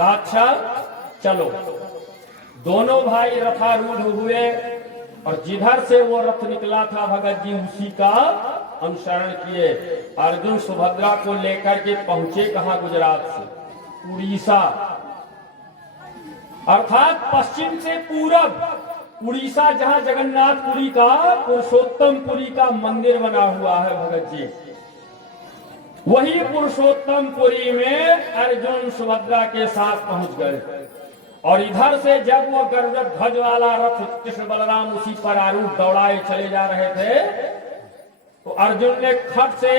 अच्छा चलो। दोनों भाई रथारूढ़ हुए और जिधर से वो रथ निकला था भगत जी उसी का अनुसरण किए। अर्जुन सुभद्रा को लेकर के पहुंचे कहां? गुजरात से उड़ीसा, अर्थात पश्चिम से पूरब उड़ीसा, जहां जगन्नाथपुरी का पुरुषोत्तमपुरी का मंदिर बना हुआ है भगत जी, वही पुरुषोत्तमपुरी में अर्जुन सुभद्रा के साथ पहुंच गए। और इधर से जब वो गरुड़ ध्वज वाला रथ कृष्ण बलराम उसी पर आरूढ़ दौड़ाए चले जा रहे थे, तो अर्जुन ने खट से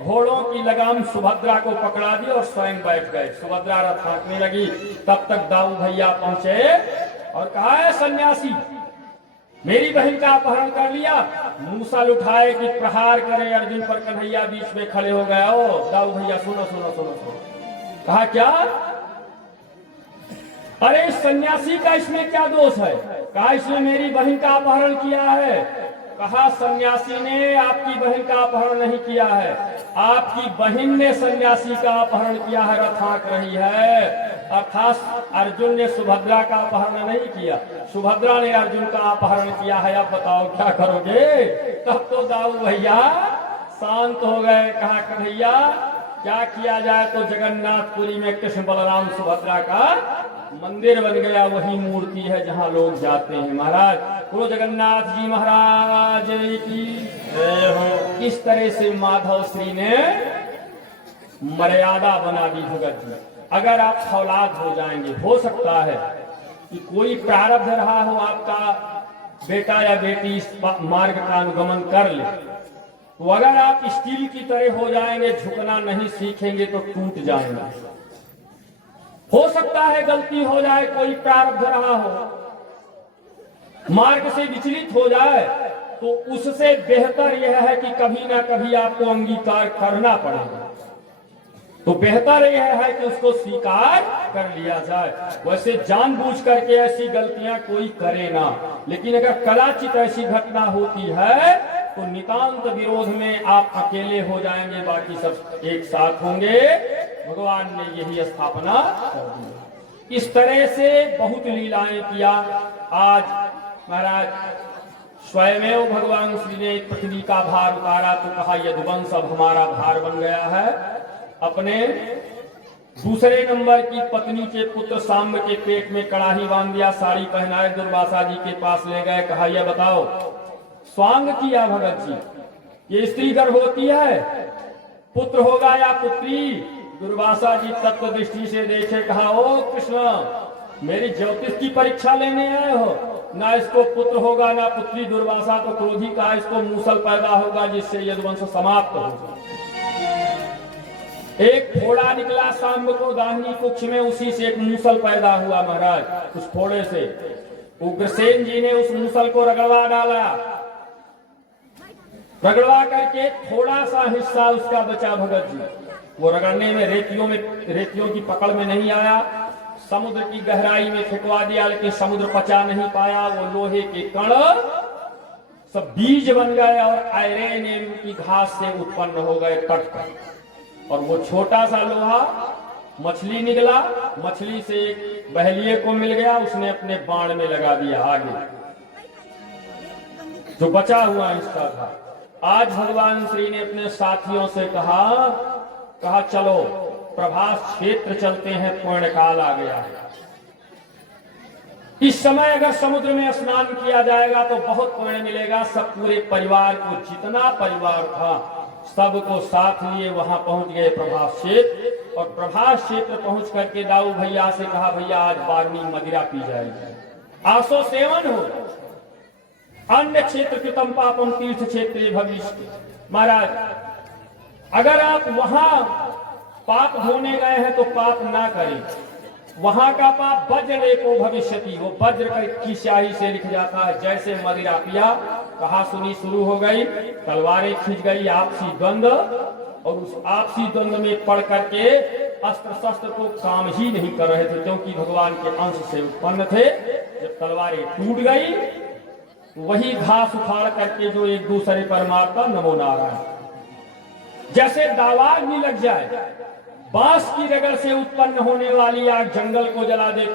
घोड़ों की लगाम सुभद्रा को पकड़ा दी और स्वयं बैठ गए। सुभद्रा रथ हाँकने लगी, तब तक दाऊ भैया पहुंचे और कहा, है सन्यासी, मेरी बहन का अपहरण कर लिया। मूसल उठाए कि प्रहार करे अर्जुन पर, कन्हैया बीच में खड़े हो गए। ओ दाऊ भैया सुनो सुनो सुनो सुनो। कहा क्या? अरे सन्यासी का इसमें क्या दोष है? कहा इसने मेरी बहन का अपहरण किया है। कहा सन्यासी ने आपकी बहन का अपहरण नहीं किया है, आपकी बहन ने सन्यासी का अपहरण किया है, रथ हाँक रही है। अर्थात अर्जुन ने सुभद्रा का अपहरण नहीं किया, सुभद्रा ने अर्जुन का अपहरण किया है। अब बताओ क्या करोगे? तब तो दाऊ भैया शांत हो गए। कहा कन्हैया क्या किया जाए? तो जगन्नाथपुरी में कृष्ण बलराम सुभद्रा का मंदिर बन गया, वही मूर्ति है जहां लोग जाते हैं। महाराज बोलो जगन्नाथ जी महाराज की जय हो। इस तरह से माधव श्री ने मर्यादा बना दी भगत जी। अगर आप फौलाद हो जाएंगे, हो सकता है कि कोई प्रारब्ध रहा हो आपका बेटा या बेटी इस मार्ग का अनुगमन कर ले, तो अगर आप स्टील की तरह हो जाएंगे, झुकना नहीं सीखेंगे तो टूट जाएंगे। हो सकता है गलती हो जाए, कोई प्रारब्ध रहा हो, मार्ग से विचलित हो जाए, तो उससे बेहतर यह है कि कभी ना कभी आपको अंगीकार करना पड़ेगा। तो बेहतर यह है कि उसको स्वीकार कर लिया जाए। वैसे जानबूझ करके ऐसी गलतियां कोई करे ना, लेकिन अगर कदाचित ऐसी घटना होती है तो नितांत विरोध में आप अकेले हो जाएंगे, बाकी सब एक साथ होंगे। भगवान ने यही स्थापना कर दी। इस तरह से बहुत लीलाएं किया। आज महाराज स्वयं भगवान श्री ने पृथ्वी का भार उतारा, तो कहा यदुवंश अब हमारा भार बन गया है। अपने दूसरे नंबर की पत्नी के पुत्र सांब के पेट में कड़ाही बांध दिया, साड़ी पहनाए, दुर्वासा जी के पास ले गए। कहा यह बताओ स्वांग किया भगत जी, ये स्त्री गर्भवती है, पुत्र होगा या पुत्री? दुर्वासा जी तत्व दृष्टि से देखे, कहा ओ कृष्ण मेरी ज्योतिष की परीक्षा लेने आए हो? ना इसको पुत्र होगा ना पुत्री। दुर्वासा तो क्रोधी, कहा इसको मूसल पैदा होगा जिससे यदुवंश समाप्त होगा। एक फोड़ा निकला सांब को दाहिनी कुक्ष में, उसी से एक मूसल पैदा हुआ महाराज। उस फोड़े से उग्रसेन जी ने उस मूसल को रगड़वा डाला, रगड़वा करके थोड़ा सा हिस्सा उसका बचा भगत जी। वो रगड़ने में रेतियों की पकड़ में नहीं आया, समुद्र की गहराई में फेंकवा दिया, लेकिन समुद्र पचा नहीं पाया। वो लोहे के कण सब बीज बन गए और आयरन की घास से उत्पन्न हो गए तट पर। और वो छोटा सा लोहा मछली निकला, मछली से एक बहेलिए को मिल गया, उसने अपने बाण में लगा दिया आगे, जो बचा हुआ हिस्सा था। आज भगवान श्री ने अपने साथियों से कहा चलो प्रभास क्षेत्र चलते हैं, पूर्ण काल आ गया है। इस समय अगर समुद्र में स्नान किया जाएगा तो बहुत पुण्य मिलेगा। सब पूरे परिवार को, जितना परिवार था सबको साथ लिए वहां पहुंच गए प्रभास क्षेत्र। और प्रभास क्षेत्र पहुंच करके दाऊ भैया से कहा भैया आज 12वीं मदिरा पी जाएगी, आसो सेवन हो। अन्य क्षेत्र कृतम पापम तीर्थ क्षेत्र भविष्य। महाराज अगर आप वहां पाप धोने गए हैं तो पाप ना करें, वहां का पाप वज्र एको भविष्यति, वो वज्र की स्याही से लिख जाता है। जैसे मदिरा पिया, कहा सुनी शुरू हो गई, तलवारें खींच गई, आपसी द्वंद्व। और उस आपसी द्वंद्व में पड़ करके अस्त्र शस्त्र तो काम ही नहीं कर रहे थे, क्योंकि भगवान के अंश से उत्पन्न थे। जब तलवारें टूट गई, वही घास उखाड़ करके जो एक दूसरे पर मारता, नमो नारायण। जैसे दावाग्नि लग जाए, बांस की रगड़ से उत्पन्न होने वाली आग जंगल को जला देती